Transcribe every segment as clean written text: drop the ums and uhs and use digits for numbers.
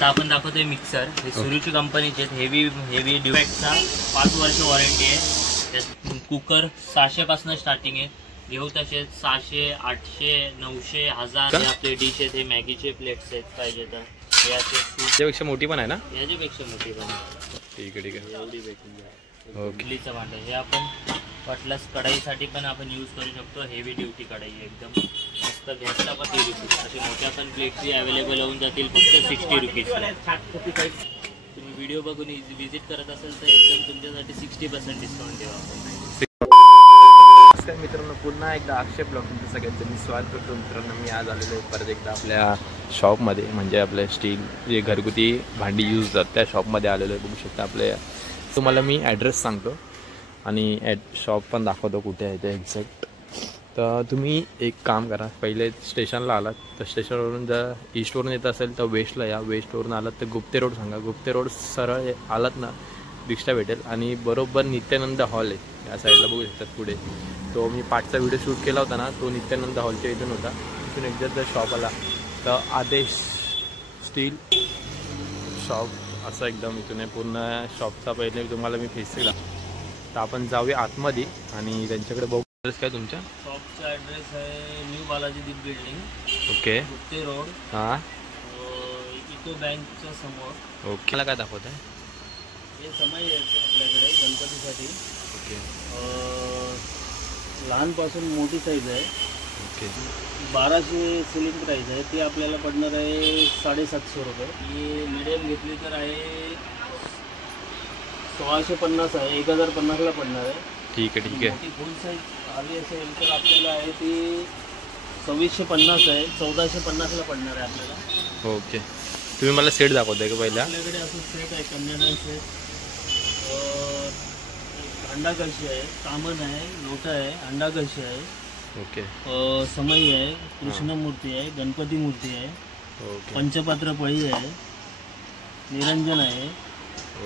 आता आपण दाखवतोय मिक्सर. हे सुरुची कंपनीचे हेवी ड्युएटचा 5 वर्ष वॉरंटी आहे. कुकर 600 पासून स्टार्टिंग आहे. घेऊ तसे 600, 800, 900, 1000 हे आपले डिश आहेत. हे मॅगीचे प्लेट्स आहेत पाहिजे तर. याच्यापेक्षा मोठी पण आहे ना? याच्यापेक्षा मोठी पण आहे. ठीक आहे एवढी भेटून जाईल. ओके. इडलीचं भांडं हे आपण वाटल्यास कढाईसाठी पण आपण यूज करू शकतो. हेवी ड्युटी कढाई एकदम मस्त. गॅसला पण 30 रुपीज. असे मोठ्या पण प्लेट्सही अवेलेबल होऊन जातील फक्त 60 रुपीज. तुम्ही व्हिडिओ बघून विजिट करत असेल तर एकदम तुमच्यासाठी 60% डिस्काउंट देऊ आपण. नमस्कार मित्रांनो, पुन्हा एकदा अक्षय ब्लॉग तुमचं सगळ्यांचं मी स्वागत करतो. मित्रांनो, मी आज आलेलो आहे परत एकदा आपल्या शॉपमध्ये, म्हणजे आपल्या स्टील जे घरगुती भांडी यूज होतात त्या शॉपमध्ये आलेलो आहे. बघू शकता आपल्या. तुम्हाला मी ॲड्रेस सांगतो आणि शॉप पण दाखवतो कुठे आहे ते एक्झॅक्ट. तर तुम्ही एक काम करा, पहिले स्टेशनला आलात तर स्टेशनवरून जर ईस्टवरून येत असेल तर वेस्टला या. वेस्टवरून आलात तर गुप्ते रोड सांगा. गुप्ते रोड सरळ आलात ना रिक्षा भेटेल आणि बरोबर नित्यानंद हॉल आहे या साईडला. बघू शकतात पुढे. तो मी पाठचा व्हिडिओ शूट केला होता ना, तो नित्यानंद हॉलच्या इथून होता. इथून एकदा जर शॉप आला तर आदेश स्टील शॉप असं एकदम इथून आहे. पूर्ण शॉपचा पहिले तुम्हाला मी फेस केला. तर आपण जाऊया आतमध्ये आणि त्यांच्याकडे बघू. ॲड्रेस काय तुमच्या शॉपचा? ॲड्रेस आहे न्यू बालाजी दीप बिल्डिंग. ओके. गुप्ते रोड. हां. इको बँकच्या समोर. ओके. मला काय दाखवत आहे? हे समय आहे आपल्याकडे गणपतीसाठी. ओके. लहानपासून मोठी साईज आहे. ओके. 1200 सेलिंग प्राईस आहे. ती आपल्याला पडणार आहे 750 रुपये. ही मिडियम घेतली तर आहे 1650 आहे. 1050ला पडणार आहे. ठीक आहे. ठीक आहे. मोठी फुल साईज हवी असेल तर आपल्याला आहे ती 2650 आहे. 1450ला पडणार आहे आपल्याला. ओके. तुम्ही मला सेट दाखवताय का पहिला? आपल्याकडे असं सेट आहे, कन्यादान सेट. अंडा कळशी आहे, कामन आहे, लोटा आहे, अंडा कळशी आहे. ओके. समई आहे, कृष्ण मूर्ती आहे, गणपती मूर्ती आहे. ओके. पंचपात्र पळी आहे, निरंजन आहे.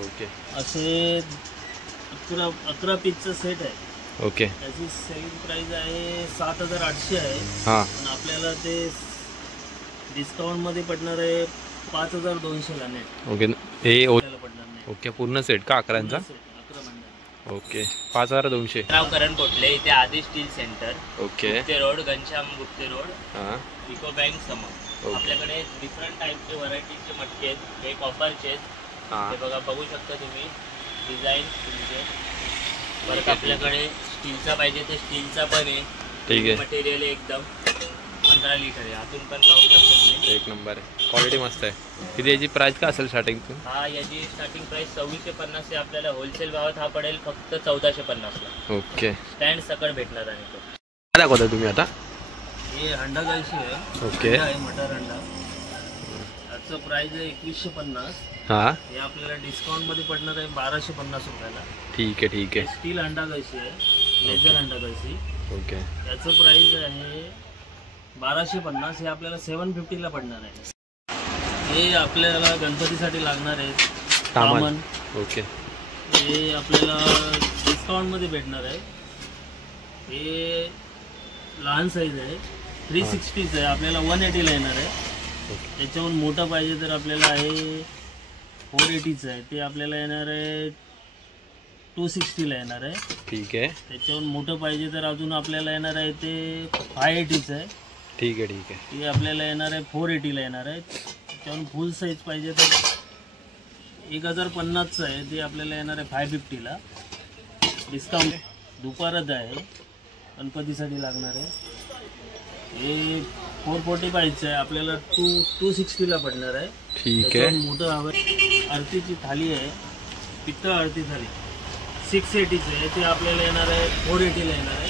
ओके. असे 11 पीसचं सेट आहे. ओके. त्याची सेलिंग प्राईस आहे 7800 आहे. हां. पण आपल्याला ते डिस्काउंटमध्ये पडणार आहे 5200ला नेट. ओके. हे पडणार नाही. ओके. पूर्ण सेट का 11चा? 11 भांडं. ओके. 5200. नाव करण कोटले, इथे आधी steel centre. Okay. Gupte road, Ghanshyam Gupte road, हां. इको बँक समोर. आपल्याकडे डिफरंट टाईपचे व्हरायटीचे मटके आहेत. एक ऑफरचे आहेत. ते बघा, बघू शकता तुम्ही डिझाईन तुमचे. परत आपल्याकडे स्टीलचा पाहिजे तर स्टीलचा पण आहे. ठीक आहे. मटेरियल एकदम 15 लिटर आहे. आतून पण पाहू शकता तुम्ही. एक नंबर आहे. क्वालिटी मस्त आहे. किती याची प्राइस का असेल स्टार्टिंग? हा, याची स्टार्टिंग प्राइस 2450 आहे. आपल्याला होलसेल भावात हा पडेल फक्त 1450ला. ओके. स्टँड सकट भेटणार. आणि तो काय दाखवता तुम्ही आता? हे अंडा कळशी आहे. ओके. आहे मटर अंडा. याचं प्राइस आहे 2150. हां. हे आपल्याला डिस्काउंटमध्ये पडणार आहे 1250 रुपयाला. ठीक आहे. ठीक आहे. स्टील अंडा कळशी आहे, लेझर अंडा कळशी. ओके. याचं प्राइस आहे 1250. हे आपल्याला 750ला पडणार आहे. हे आपल्याला गणपतीसाठी लागणार आहे सामान. ओके. हे आपल्याला डिस्काउंटमध्ये भेटणार आहे. हे लहान साईज आहे, 360चं आहे. आपल्याला 180ला येणार आहे. त्याच्याहून मोठं पाहिजे तर आपल्याला आहे 480चं आहे. ते आपल्याला येणार आहे 260ला येणार आहे. ठीक आहे. त्याच्याहून मोठं पाहिजे तर अजून आपल्याला येणार आहे ते 580चं आहे. ठीक आहे. ठीक आहे. ते आपल्याला येणार आहे 480ला येणार आहे. त्याच्याहून फुल साईज पाहिजे तर 1050चं आहे. ते आपल्याला येणार आहे 550ला. डिस्काउंट दुपारच आहे, गणपतीसाठी लागणार आहे. हे 445चं आहे. आपल्याला 260ला पडणार आहे. ठीक आहे. मोठं हवं. आरतीची थाली आहे, पित्तळ आरती थाली 680चं आहे. ते आपल्याला येणार आहे 480ला येणार आहे.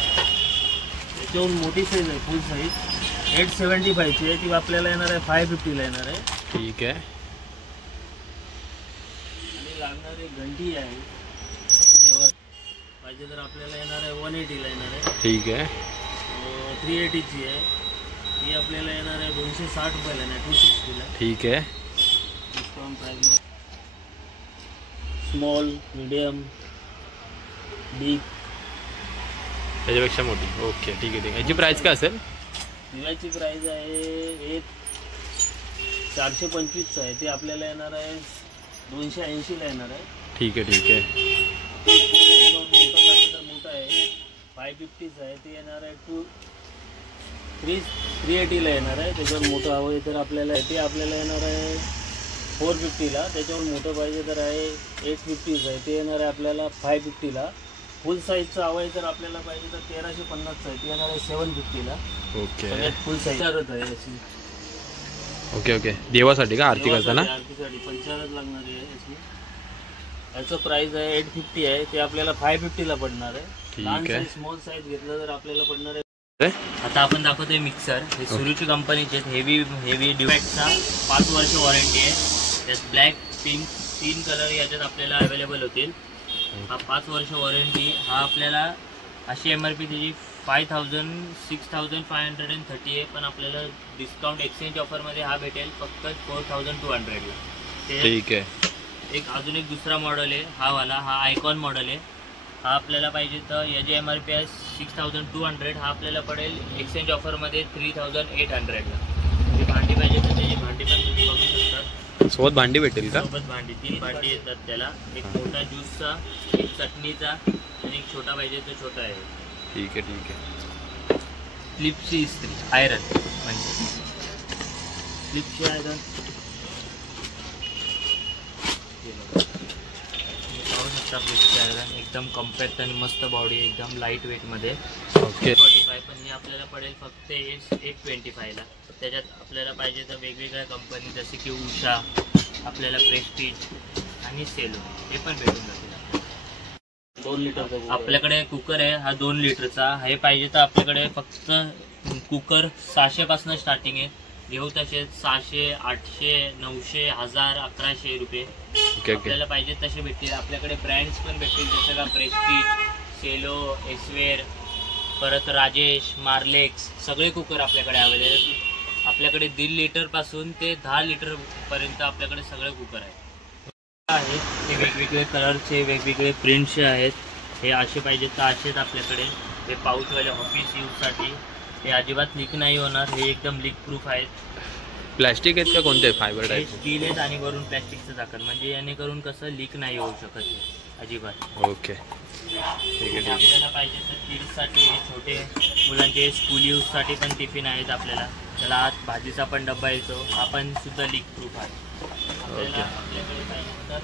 त्याच्याहून मोठी साईज आहे, फुल साईज 875ची आहे. ती आपल्याला येणार आहे 550ला येणार आहे. ठीक आहे. आणि लागणारी घंटी आहे तेव्हा पाहिजे तर आपल्याला येणार आहे 180ला येणार आहे. ठीक आहे. 380ची आहे. ती आपल्याला येणार आहे 260 रुपयाला येणार 260ला. ठीक आहे. Discount price. Small, medium, big. त्याच्यापेक्षा मोठी. ओके. ठीक आहे. ठीक आहे. याची प्राइस काय असेल? दिव्याची प्राईस आहे 425चं आहे ते आपल्याला येणार आहे 280ला येणार आहे. ठीक आहे ठीक आहे. त्याच्यावर मोठं पाहिजे तर मोठं आहे 550चं आहे ते येणार आहे 380ला येणार आहे. त्याच्यावर मोठं हवं आहे तर आपल्याला ते आपल्याला येणार आहे 450ला. त्याच्यावर मोठं पाहिजे तर आहे 850चं आहे ते येणार आहे आपल्याला 550ला. फुल साईजचं हवं आहे तर आपल्याला पाहिजे तर 1350चं आहे ते येणार आहे 750ला. ओके सगळ्यात फुल साईज आहे अशी. Okay okay. देवासाठी का आरती करताना? आरतीसाठी पंचारच लागणार आहे अशी. याचं प्राइस आहे 850 आहे ते आपल्याला 550ला पडणार आहे. लहान साईज स्मॉल साईज घेतलं तर आपल्याला पडणार आहे. आता आपण दाखवतोय मिक्सर. हे सुरुची कंपनीचे हेवी ड्युएटचा 5 वर्ष वॉरंटी आहे. त्यात ब्लॅक पिंक 3 कलर याच्यात आपल्याला अवेलेबल होतील. हा 5 वर्ष वॉरंटी. हा आपल्याला अशी MRP त्याची 6,530 आहे पण आपल्याला डिस्काउंट एक्सचेंज ऑफरमध्ये हा भेटेल फक्त 4,200ला. ठीक आहे. एक अजून एक दुसरा मॉडेल आहे हा वाला. हा आयकॉन मॉडेल आहे. हा आपल्याला पाहिजे तर याची MRP आहे 6,200. हा आपल्याला पडेल एक्सचेंज ऑफरमध्ये 3,800ला. ती भांडी पाहिजे तर त्याची भांडी पण तुम्ही बघू शकता. सोबत भांडी भेटेल का? सोबत भांडी 3 भांडी येतात त्याला. एक मोठा ज्यूसचा, एक चटणीचा आणि एक छोटा पाहिजे तर छोटा आहे. ठीक आहे ठीक आहे. फ्लिपची इस्त्री आयरन म्हणजे फ्लिपची आयरन पाहू शकता. फ्लिपची आयरन एकदम कम्पॅक्ट आणि मस्त बॉडी एकदम लाईट वेटमध्ये. ओके 45 पण हे आपल्याला पडेल फक्त 825ला. त्याच्यात आपल्याला पाहिजे तर वेगवेगळ्या कंपनी जसे की उषा, आपल्याला प्रेस्टीज आणि सेलो हे पण भेटून जातील. 2 लिटरचा आपल्याकडे कुकर आहे हा 2 लिटरचा. हे पाहिजे तर आपल्याकडे फक्त कुकर 600 पासून स्टार्टिंग आहे. घेऊ तसेच 600, 800, 900, 1000, 1100 रुपये आपल्याला पाहिजे तसे भेटतील. आपल्याकडे ब्रँड्स पण भेटतील जसं का प्रेस्टीज, सेलो, एसवेर, परत राजेश, मार्लेक्स सगळे कुकर आपल्याकडे अवेलेबल. आपल्याकडे 1.5 लिटरपासून ते 10 लिटरपर्यंत आपल्याकडे सगळे कुकर आहेत. ते वेगवेगळे कलरचे वेगवेगळे प्रिंटचे आहेत. हे असे पाहिजे तर असेच आपल्याकडे. हे पाऊचवाले ऑफिस यूजसाठी. हे अजिबात लीक नाही होणार. हे एकदम लीक प्रूफ आहेत. प्लॅस्टिक आहेत का कोणते? फायबर हे टाईप? स्टील आहेत आणि वरून प्लॅस्टिकचं झाकण म्हणजे यानेकरून कसं लीक नाही होऊ शकत अजिबात. ओके ठीक आहे ठीक आहे. आपल्याला पाहिजे तर किड्ससाठी छोटे मुलांचे स्कूल यूजसाठी पण टिफिन आहेत आपल्याला. त्याला आत भाजीचा पण डब्बा येतो. हा पण सुद्धा लीक प्रूफ आहे. आपल्याकडे पाहिजे तर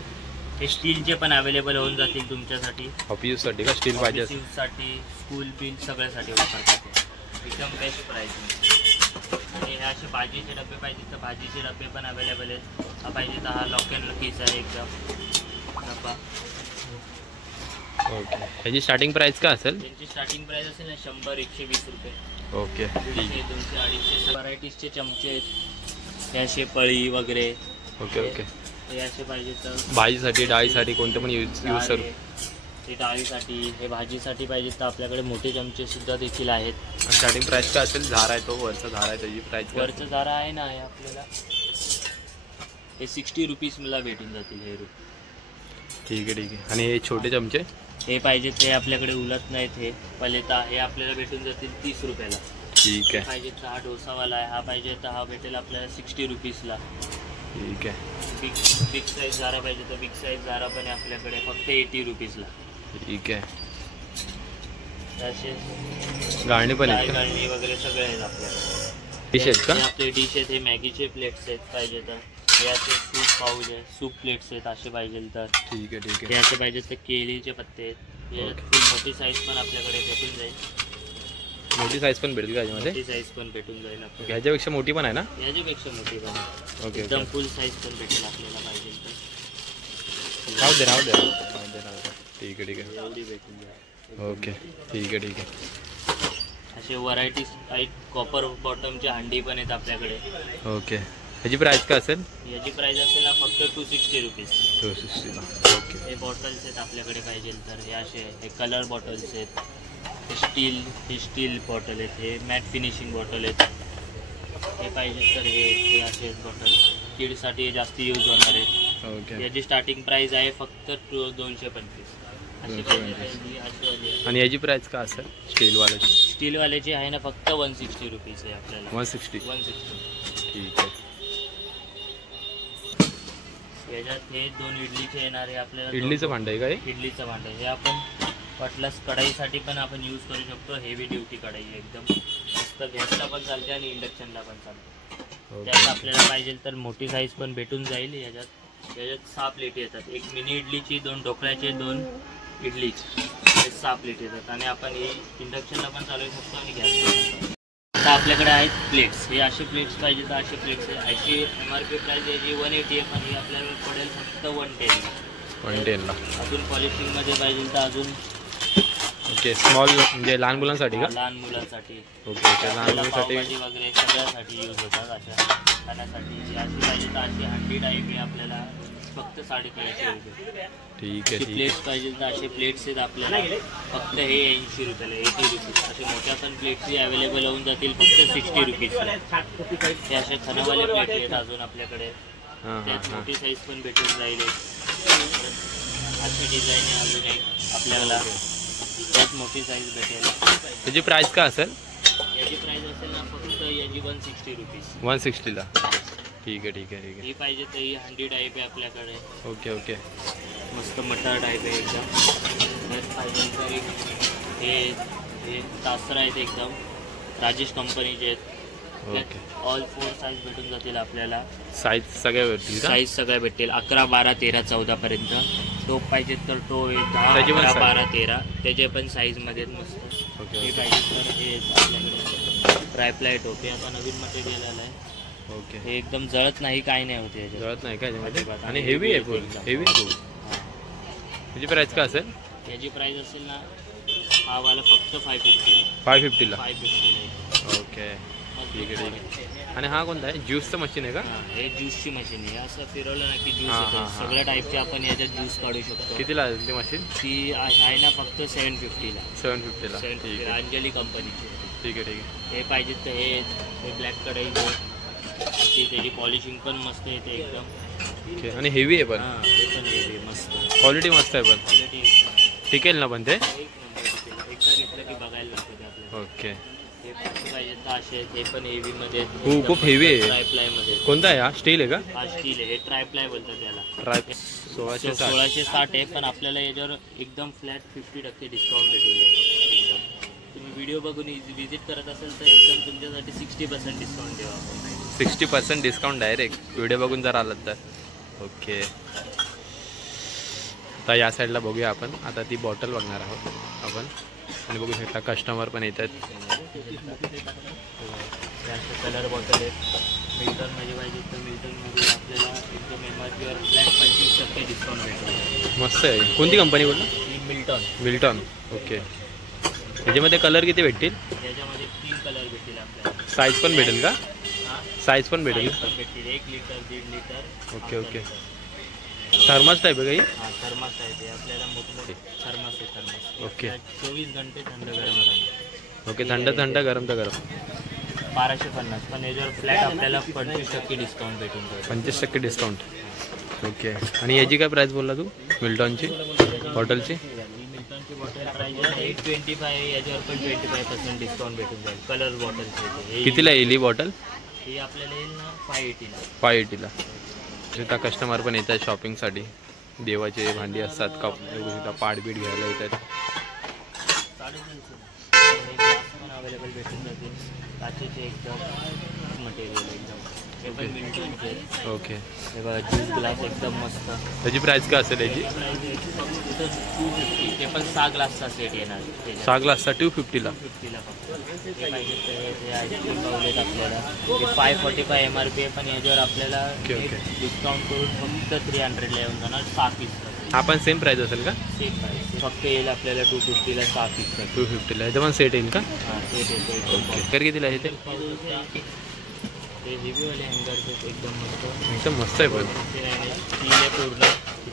हे स्टीलचे पण अवेलेबल होऊन जातील तुमच्यासाठी. ऑफिससाठी का स्टील पाहिजे? यूजसाठी, स्कूल बिल सगळ्यासाठी वापरतात. एकदम बेस्ट प्राईस. आणि हे असे भाजीचे डबे पाहिजे तर भाजीचे डबे पण अवेलेबल आहेत. हा पाहिजे तर हा लॉक अँड कीज आहे एकदम डब्बा. ओके. ह्याची स्टार्टिंग प्राइस का असेल? त्यांची स्टार्टिंग प्राइस असेल ना 100, 120 रुपये. ओके 200, 200, 250 व्हरायटीजचे चमचे आहेत. हे असे पळी वगैरे. Okay okay. हे असे पाहिजे तर भाजीसाठी डाळीसाठी कोणते पण यूज करू. हे डाळीसाठी, हे भाजीसाठी पाहिजे तर आपल्याकडे मोठे चमचे सुद्धा देखील आहेत. स्टार्टिंग प्राइस का असेल? झारा आहे तो वरचा झारा आहे त्याची प्राइस का? वरचं झारा आहे ना हे आपल्याला हे 60 रुपीज मला भेटून जातील हे रुपये. ठीक आहे ठीक आहे. आणि हे छोटे चमचे? हे पाहिजे ते आपल्याकडे उलट नाहीत. हे पलेता हे आपल्याला भेटून जातील 30 रुपयाला. ठीक आहे. पाहिजे तर हा डोसावाला आहे. हा पाहिजे तर हा भेटेल आपल्याला 60 रुपीजला. ठीक आहे. बिग साईज झारा पाहिजे तर बिग साईज झारा पण आहे आपल्याकडे फक्त 80 रुपीजला. ठीक आहे. असे गाळणी पण आहेत का? गाळणी वगैरे सगळे आहेत आपल्याकडे. डिश आहेत का? हे आपले डिश आहेत. हे मॅगीचे प्लेट्स आहेत पाहिजे तर. हे असे सूप पाऊच आहे, सूप प्लेट्स आहेत असे पाहिजे तर. ठीक आहे ठीक हे आहे. असे पाहिजे तर केळीचे पत्ते आहेत. हे फुल मोठी साईज पण आपल्याकडे भेटून जाईल. मोठी साईज पण भेटेल का याच्यामध्ये? मोठी साईज पण भेटून जाईल आपल्याला. ह्याच्यापेक्षा मोठी पण आहे ना? याच्यापेक्षा मोठी पण ओके एकदम ओके. फुल साईज पण भेटेल आपल्याला पाहिजे तर. राहू दे राहू दे राहू दे राहू दे. ठीक आहे ठीक आहे. एवढी भेटून जाईल. ओके ठीक आहे ठीक आहे. असे व्हरायटीज आहेत. कॉपर बॉटमचे हंडी पण आहेत आपल्याकडे. ओके. ह्याची प्राइस का असेल? याची प्राइस असेल ना फक्त 260 रुपीज. 260ला. ओके. हे बॉटल्स आहेत आपल्याकडे पाहिजे तर. हे असे हे कलर बॉटल्स आहेत. हे स्टील बॉटल आहेत. हे मॅट फिनिशिंग बॉटल आहेत. हे पाहिजे तर हे असे आहेत बॉटल. किडसाठी हे जास्त यूज होणार आहे. ओके. याची स्टार्टिंग प्राइस आहे फक्त 225. अशी पाहिजे तर ही अशी वाली आहे. आणि याची प्राइस का असेल स्टीलवाल्याची? स्टीलवाल्याची आहे ना फक्त 160 रुपीज आहे आपल्याला. 160. 160. ठीक आहे. याच्यात हे 2 इडलीचे येणार आहे आपल्याला. इडलीचं भांडं आहे का हे? इडलीचं भांडं हे आपण वाटल्यास कढाईसाठी पण आपण यूज करू शकतो. हेवी ड्युटी कढाई आहे एकदम मस्त. गॅसला पण चालते आणि इंडक्शनला पण चालते. त्यात आपल्याला पाहिजे तर मोठी साईज पण भेटून जाईल. याच्यात 6 प्लेटी येतात. एक मिनी इडलीची, 2 ढोकळ्याचे, 2 इडलीची, हे 6 प्लेट येतात. आणि आपण हे इंडक्शनला पण चालवू शकतो आणि गॅसला. आता आपल्याकडे आहेत प्लेट्स. हे असे प्लेट्स पाहिजे तर असे प्लेट्स आहे. अशी MRP प्राईस याची 180 आहे, पण ही आपल्याला पडेल फक्त 110 ला. अजून पॉलिशिंगमध्ये पाहिजे तर अजून. ओके, स्मॉल म्हणजे लहान मुलांसाठी का? लहान मुलांसाठी. ओके, लहान मुलांसाठी वगैरे सगळ्यासाठी यूज होतात अशा खाण्यासाठी. अशी पाहिजे तर अशी 100 आहे आपल्याला फक्त 350 रुपये. ठीक आहे. प्लेट्स पाहिजे तर असे प्लेट्स आहेत आपल्याला फक्त हे 80 रुपयाला, 80 रुपीज. असे मोठ्या पण प्लेट्सही अवेलेबल होऊन जातील फक्त 60 रुपीज. हे असे खणावाले प्लेट आहेत अजून आपल्याकडे. त्यात मोठी साईज पण भेटून जाईल. अशी डिझाईन आहे अजून एक आपल्याला, त्यात मोठी साईज भेटेल. त्याची प्राइस काय असेल? याची प्राइस असेल ना फक्त याची 160 रुपीज. 160 ला. ठीक आहे. ही पाहिजे तर ही 100 टाईप आहे आपल्याकडे. ओके. मस्त मटर टाईप आहे एकदम. त्यात पाहिजे तर हे तासरा आहेत एकदम, राजेश कंपनीचे आहेत. ओके. ऑल 4 साईज भेटून जातील आपल्याला. साईज सगळ्या भेटतील का? साईज सगळ्या भेटतील 11, 12, 13, 14 पर्यंत. टोप पाहिजेत तर टोप 10, त्याची पण 11, size? 12, 13 त्याचे पण साईजमध्ये मस्त. ओके. हे पाहिजे तर हे आपल्याकडे ट्रायप्लाय टोप आहे. आता नवीन मटेरियल आलं आहे. ओके. हे एकदम जळत नाही, काही नाही होते याच्यात. जळत नाही का याच्यामध्ये? अजिबात. आणि हेवी आहे फुल. हेवी फुल. त्याची प्राइस काय असेल? याची प्राइस असेल ना हा वाला फक्त 550 550 ला. 550. ओके. ठीक आहे. आणि हा कोणता आहे? ज्यूसचं मशीन आहे का? हे ज्यूसची मशीन आहे. असं फिरवलं ना की ज्यूस हां, येतो. हां, हां. सगळ्या टाईपचे आपण याच्यात ज्यूस काढू शकतो. कितीला आहे ती मशीन? ती आहे ना फक्त 750 ला. 750 ला. 750 ठीक आहे. अंजली कंपनीची. ठीक आहे. हे पाहिजे तर हे ब्लॅक कढई अशी त्याची पॉलिशिंग पण मस्त येते एकदम. ओके. आणि हेवी आहे पण. हां, हे पण हेवी मस्त. क्वालिटी मस्त आहे पण. क्वालिटी टिकेल ना पण ते? एक नंबर टिकेल. एकदा घेतलं की बघायला लागतं ते आपल्याला. ओके. हे पाहिजे तर असे हे पण हेवी मध्ये. खूप हेवी आहे. ट्रायप्लाय मध्ये. कोणता आहे हा? स्टील आहे का? हा स्टील आहे. हे ट्रायप्लाय बोलतात त्याला. 1660. 1660 आहे, पण आपल्याला याच्यावर एकदम फ्लॅट 50% डिस्काउंट भेटून जाईल. एकदम तुम्ही व्हिडिओ बघून विजिट करत असेल तर एकदम तुमच्यासाठी 60% डिस्काउंट देऊ आपण. 60% डिस्काउंट डायरेक्ट व्हिडिओ बघून जर आलात तर. ओके. आता या साईडला बघूया आपण. आता ती बॉटल बघणार आहोत आपण. आणि बघू शकता कस्टमर पण येतात. कलर बॉटल आहेत. मिल्टनमध्ये पाहिजे तर मिल्टनमध्ये आपल्याला एकदम MRPवर फ्लॅट 25% डिस्काउंट भेटेल. मस्त आहे. कोणती कंपनी बोलला? ही मिल्टन. ओके. त्याच्यामध्ये कलर किती भेटतील? याच्यामध्ये 3 कलर भेटतील आपल्याला. साईज पण भेटेल का? साईज पण भेटेल? पण भेटतील 1 litre, 1.5 litre. Okay. Thermos type आहे का ही? हां, थर्मास आहे ते आपल्याला मोठमोठे थर्मास आहे. Thermos okay. 24 घंटे थंड गरम राहणार. ओके. थंड गरम तर गरम. 1250. पण याच्यावर फ्लॅट आपल्याला 25% डिस्काउंट भेटून जाईल. 25% डिस्काउंट. ओके. आणि याची काय प्राईस बोलला तू मिल्टॉनची बॉटलची? मिल्टनची बॉटल प्राईस 825. याच्यावर पण 25% डिस्काउंट भेटून जाईल. कलर बॉटलचे. कितीला येईल ही बॉटल? ही आपल्याला येईल ना 580 ला. 580 ला. तिथं कस्टमर पण येतात शॉपिंगसाठी. देवाचे भांडी असतात, कप पाडबीट घ्यायला येतात. 350 ग्लास पण अवेलेबल भेटून जातील. काचेचे एकदम मटेरियल एकदम. हे पण मिल्टनचे. ओके. हे बघा ज्यूस ग्लास एकदम मस्त. त्याची प्राईस काय असेल याची? फक्त 250. ते पण 6 ग्लासचा सेट येणार. 6 ग्लासचा 250 ला. 250 ला फक्त. हे पाहिजे तर ते आईस्क्रीम बाउल आपल्याला. हे 545 MRP आहे, पण याच्यावर आपल्याला ओके. डिस्काउंट करून फक्त 300 ला येऊन जाणार. 6 पीस. हा पण सेम प्राईस असेल का? Same price. फक्त येईल आपल्याला 250 ला 6 पीस. 250 ला. ह्याचं पण सेट येईल का? हां, सेट येतो. कर कितीला आहे ते? ते हेवीवाले हँगर एकदम मस्त. एकदम मस्त आहे पण. स्टील आहे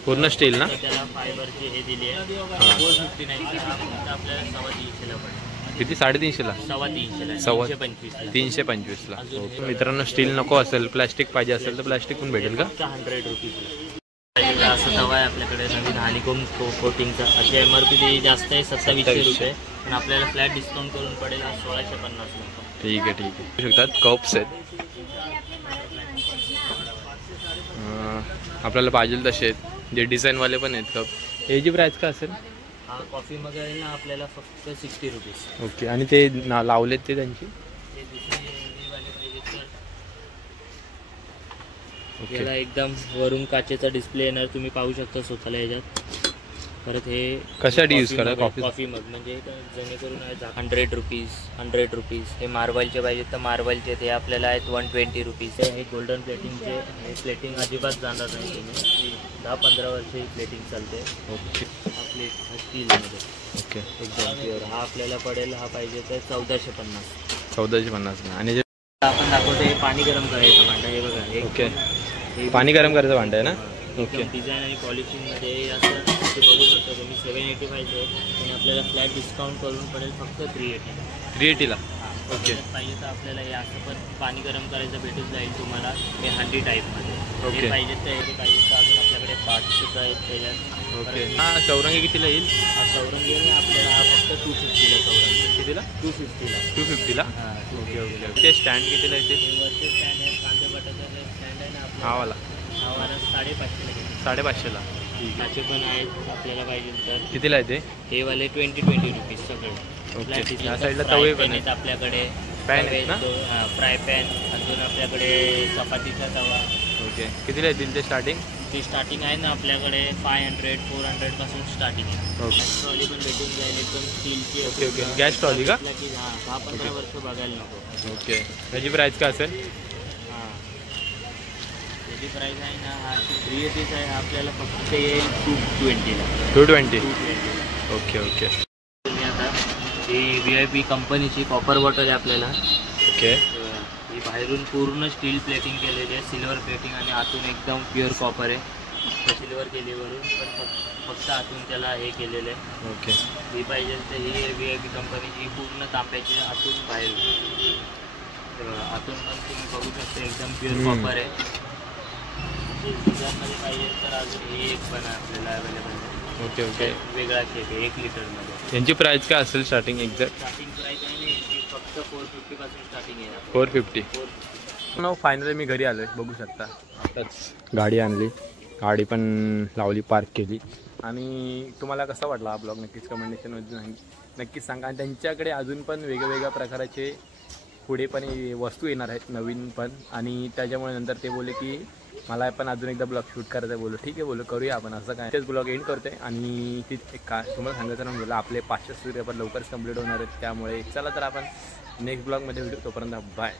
पूर्ण स्टील ना? त्याला फायबरची हे दिली आहे. 450 नाही आपल्याला 350 ला पडेल. किती? 350 ला. 325 325 ला. मित्रांनो स्टील नको असेल, प्लॅस्टिक पाहिजे असेल तर प्लॅस्टिक पण भेटेल का? 100 रुपीज. असं तवा आहे आपल्याकडे नवीन हानिकोम कोटिंगचा. अशी MRP जास्त आहे 2700 रुपये, पण आपल्याला फ्लॅट डिस्काउंट करून पडेल 1650 ला. ठीक आहे. शकतात कप्स आहेत. आपल्याला पाहिजे तसे आहेत, जे डिझाईनवाले पण आहेत कप. याची प्राईस का असेल? हा कॉफी मग आहे ना आपल्याला फक्त 60 रुपीज. ओके. आणि ते लावलेत ते त्यांची? ते दुसरे हे वाले पाहिजे तर ओके. याला एकदम वरून काचेचा डिस्प्ले येणार, तुम्ही पाहू शकता स्वतःला याच्यात. परत हे कशासाठी यूज करा? कॉफी कॉफी मग म्हणजे जेणेकरून 100 रुपीज. हे मार्बलचे पाहिजे तर मार्बलचे ते आपल्याला आहेत 120 रुपीज. हे गोल्डन प्लेटिंगचे, हे प्लेटिंग अजिबात जाणार नाही तुम्ही, 10-15 वर्ष ही प्लेटिंग चालते. ओके. हा प्लेट स्टीलमध्ये ओके. एकदम प्युअर. हा आपल्याला पडेल, हा पाहिजे तर 1450. 1450. आणि जे आपण दाखवतो हे पाणी गरम करायचं भांडं. हे बघा हे ओके. हे पाणी गरम करायचं भांडं आहे ना? ओके. एकदम डिझाईन आणि पॉलिशिंगमध्ये असं ते बघू शकता तुम्ही. 785 आणि आपल्याला फ्लॅट डिस्काउंट करून पडेल फक्त 380. 380ला. हां ओके. पाहिजे तर आपल्याला हे असं पण पाणी गरम करायचं भेटून जाईल तुम्हाला. हे हंडी टाईपमध्ये. ओके. हे पाहिजे तर हे पाहिजे तर अजून आपल्याकडे पार्ट्स सुद्धा आहेत त्याच्यात. ओके. हा चौरंगी कितीला येईल? हा चौरंगी आहे ना आपल्याला, हा फक्त 250ला चौरंगी. कितीला? 250ला. 250ला. हां ओके. ओके. ते स्टँड कितीला येते? हे वरचे स्टँड आहे, कांदे बटाट्याचं स्टँड आहे ना आपला. हा वाला हा वाला 550ला घेतो. 550ला. ठीक आहे. त्याचे पण आहेत आपल्याला पाहिजे तर. कितीला येते? हे वाले 20 रुपीज सगळे. ओके. या साईडला तवे पण आहेत. आपल्याकडे पॅन आहेत ना? फ्राय पॅन, अजून आपल्याकडे चपातीचा तवा. ओके. कितीला येतील ते स्टार्टिंग? ती स्टार्टिंग आहे ना आपल्याकडे 500-400 पासून स्टार्टिंग आहे. ओके. ट्रॉली पण भेटून जाईल एकदम स्टीलची. ओके. ओके. गॅस ट्रॉली का? की 10-15 वर्ष बघायला नको. ओके. त्याची प्राईस काय असेल? हां त्याची प्राईस आहे ना, हा 380 आहे. आपल्याला फक्त येईल 220ला. 220. ओके. ओके. तुम्ही आता ही VIP कंपनीची कॉपर बॉटल आहे आपल्याला. ओके. ही बाहेरून पूर्ण स्टील प्लेटिंग केलेली आहे, सिल्वर प्लेटिंग, आणि आतून एकदम प्युअर कॉपर आहे. सिल्वर केली वरून, पण फक्त आतून त्याला हे केलेलं आहे. ओके. ही पाहिजे तर ही VIP कंपनीची पूर्ण तांब्याची, आतून बाहेरून. आतून पण तुम्ही बघू शकता एकदम प्युअर कॉपर आहे. सीझनमध्ये पाहिजे तर अजून ही एक पण आपल्याला अवेलेबल आहे. ओके. ओके. वेगळा शेप आहे 1 लिटरमध्ये. यांची प्राईस काय असेल स्टार्टिंग एक्झॅक्ट? स्टार्टिंग प्राईस आहे ना यांची फक्त 450 पासून स्टार्टिंग आहे. 450. फायनली मी घरी आलो आहे, बघू शकता. आताच गाडी आणली, गाडी पण लावली, पार्क केली. आणि तुम्हाला कसा वाटला हा ब्लॉग नक्कीच कमेंटेशनमध्ये नक्कीच सांगा. आणि त्यांच्याकडे अजून पण वेगवेगळ्या प्रकाराचे पुढे पण वस्तू येणार आहेत नवीन पण. आणि त्याच्यामुळे नंतर ते बोलले की मला पण अजून एकदा ब्लॉग शूट करायचं आहे. बोललो ठीक आहे, बोललो करूया आपण. असं काय तेच ब्लॉग एंड करते. आणि ती का तुम्हाला सांगायचं ना, बोललं आपले 500 सूर्य पण लवकरच कंप्लीट होणार आहेत. त्यामुळे चला तर आपण नेक्स्ट ब्लॉगमध्ये भेटू. तोपर्यंत बाय.